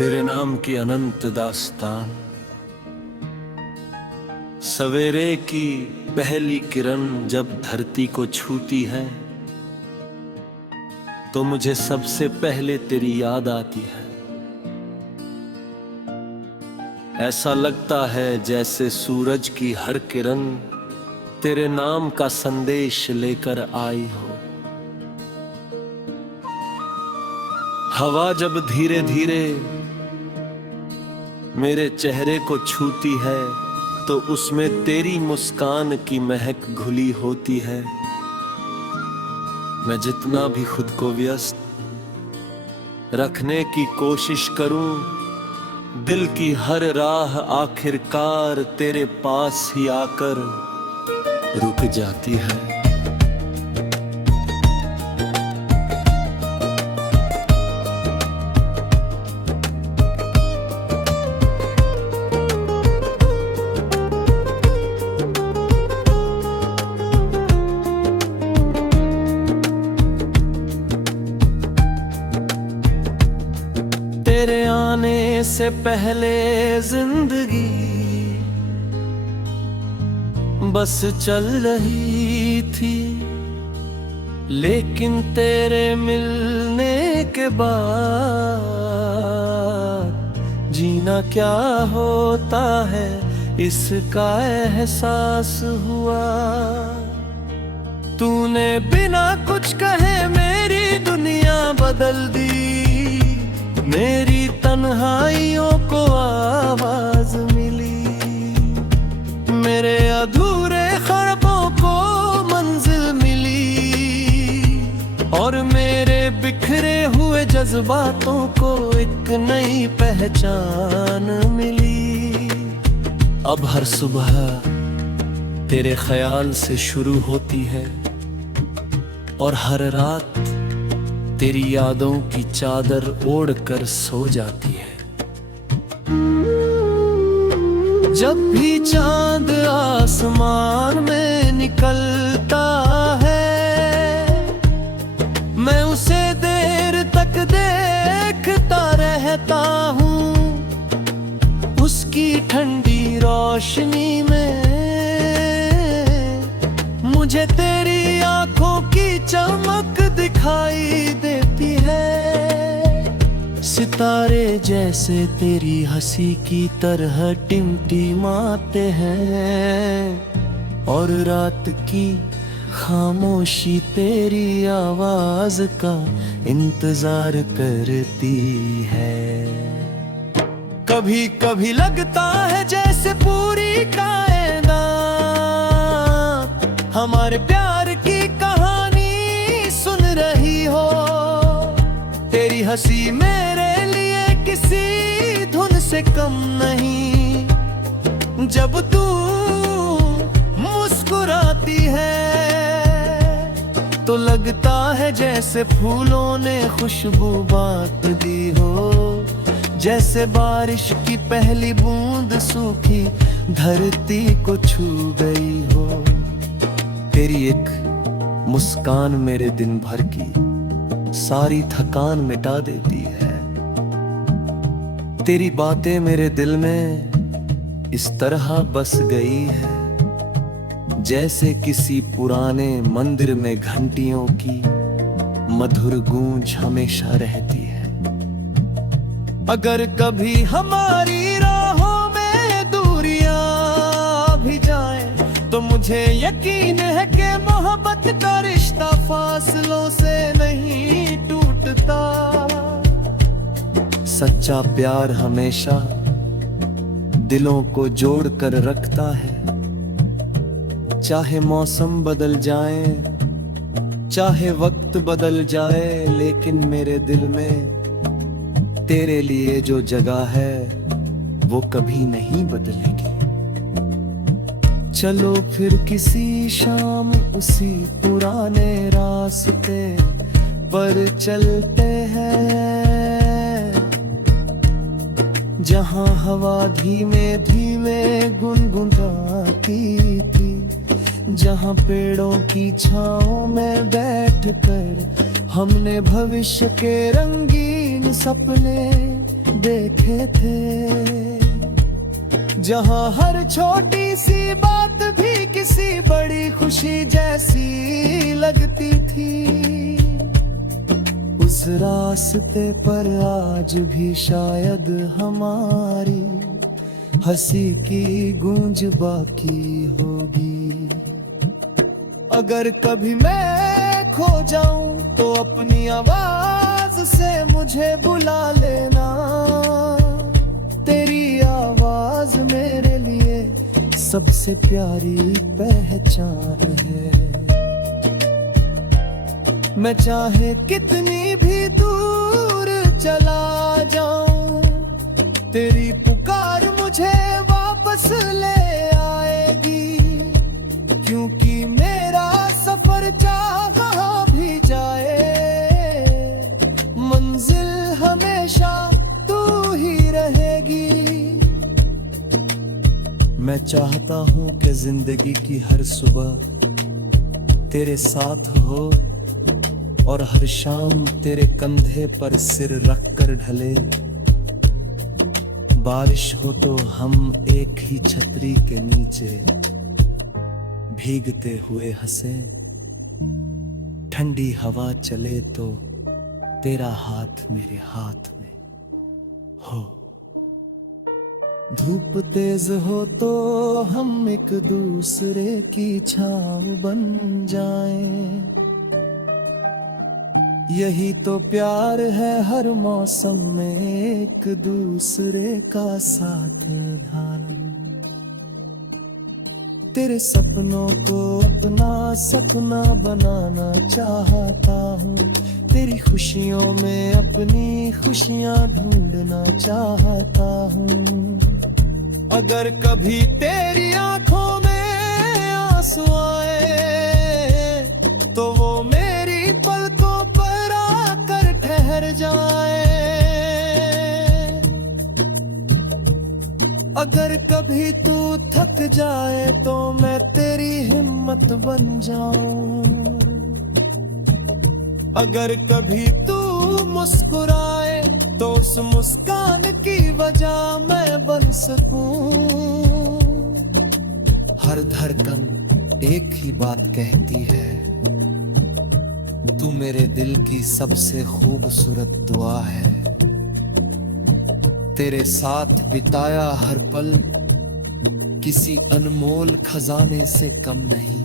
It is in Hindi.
तेरे नाम की अनंत दास्तान, सवेरे की पहली किरण जब धरती को छूती है तो मुझे सबसे पहले तेरी याद आती है। ऐसा लगता है जैसे सूरज की हर किरण तेरे नाम का संदेश लेकर आई हो। हवा जब धीरे धीरे मेरे चेहरे को छूती है तो उसमें तेरी मुस्कान की महक घुली होती है। मैं जितना भी खुद को व्यस्त रखने की कोशिश करूं, दिल की हर राह आखिरकार तेरे पास ही आकर रुक जाती है। तेरे आने से पहले जिंदगी बस चल रही थी, लेकिन तेरे मिलने के बाद जीना क्या होता है इसका एहसास हुआ। तूने बिना कुछ कहे मेरी दुनिया बदल दी, मेरी तन्हाइयों को आवाज मिली, मेरे अधूरे ख्वाबों को मंजिल मिली और मेरे बिखरे हुए जज्बातों को एक नई पहचान मिली। अब हर सुबह तेरे ख्याल से शुरू होती है और हर रात तेरी यादों की चादर ओढ़ कर सो जाती है। जब भी चांद आसमान में निकलता है, मैं उसे देर तक देखता रहता हूँ। उसकी ठंडी रोशनी में मुझे तेरी आंखों की चमक दिखाई देती है। सितारे जैसे तेरी हंसी की तरह टिमटिमाते हैं और रात की खामोशी तेरी आवाज का इंतजार करती है। कभी कभी लगता है जैसे पूरी कायनात हमारे प्यार की कहानी सुन रही हो। तेरी हंसी मेरे लिए किसी धुन से कम नहीं, जब तू मुस्कुराती है तो लगता है जैसे फूलों ने खुशबू बांट दी हो, जैसे बारिश की पहली बूंद सूखी धरती को छू गई हो। तेरी एक मुस्कान मेरे दिन भर की सारी थकान मिटा देती है। तेरी बातें मेरे दिल में इस तरह बस गई है जैसे किसी पुराने मंदिर में घंटियों की मधुर गूंज हमेशा रहती है। अगर कभी हमारी राहों में दूरियां भी जाएं तो मुझे यकीन है कि मोहब्बत का रिश्ता फासलों से नहीं टूटता। सच्चा प्यार हमेशा दिलों को जोड़ कर रखता है। चाहे मौसम बदल जाए, चाहे वक्त बदल जाए, लेकिन मेरे दिल में तेरे लिए जो जगह है वो कभी नहीं बदलेगी। चलो फिर किसी शाम उसी पुराने रास्ते पर चलते हैं, जहां हवा धीमे धीमे गुनगुनाती थी, जहां पेड़ों की छांव में बैठकर हमने भविष्य के रंगीन सपने देखे थे, जहां हर छोटी सी बात भी किसी बड़ी खुशी जैसी लगती थी। उस रास्ते पर आज भी शायद हमारी हंसी की गूंज बाकी होगी। अगर कभी मैं खो जाऊं तो अपनी आवाज से मुझे बुला लेना। तेरी आवाज मेरे लिए सबसे प्यारी पहचान है। मैं चाहे कितनी भी दूर चला जाऊं, तेरी पुकार मुझे वापस ले आएगी। क्योंकि मेरा सफर जहाँ भी जाए, मंजिल हमेशा तू ही रहेगी। मैं चाहता हूँ कि जिंदगी की हर सुबह तेरे साथ हो और हर शाम तेरे कंधे पर सिर रख कर ढले। बारिश हो तो हम एक ही छतरी के नीचे भीगते हुए हंसे। ठंडी हवा चले तो तेरा हाथ मेरे हाथ में हो। धूप तेज हो तो हम एक दूसरे की छांव बन जाएं। यही तो प्यार है, हर मौसम में एक दूसरे का साथ निभाना। तेरे सपनों को अपना सपना बनाना चाहता हूँ। तेरी खुशियों में अपनी खुशियाँ ढूंढना चाहता हूँ। अगर कभी तेरी आंखों में आंसू आए तो वो मेरी पलकों पर आकर ठहर जाए। अगर कभी तू थक जाए तो मैं तेरी हिम्मत बन जाऊं। अगर कभी तू मुस्कुराए तो उस मुस्कान की वजह मैं बन सकूं। हर धड़कन एक ही बात कहती है, तू मेरे दिल की सबसे खूबसूरत दुआ है। तेरे साथ बिताया हर पल किसी अनमोल खजाने से कम नहीं।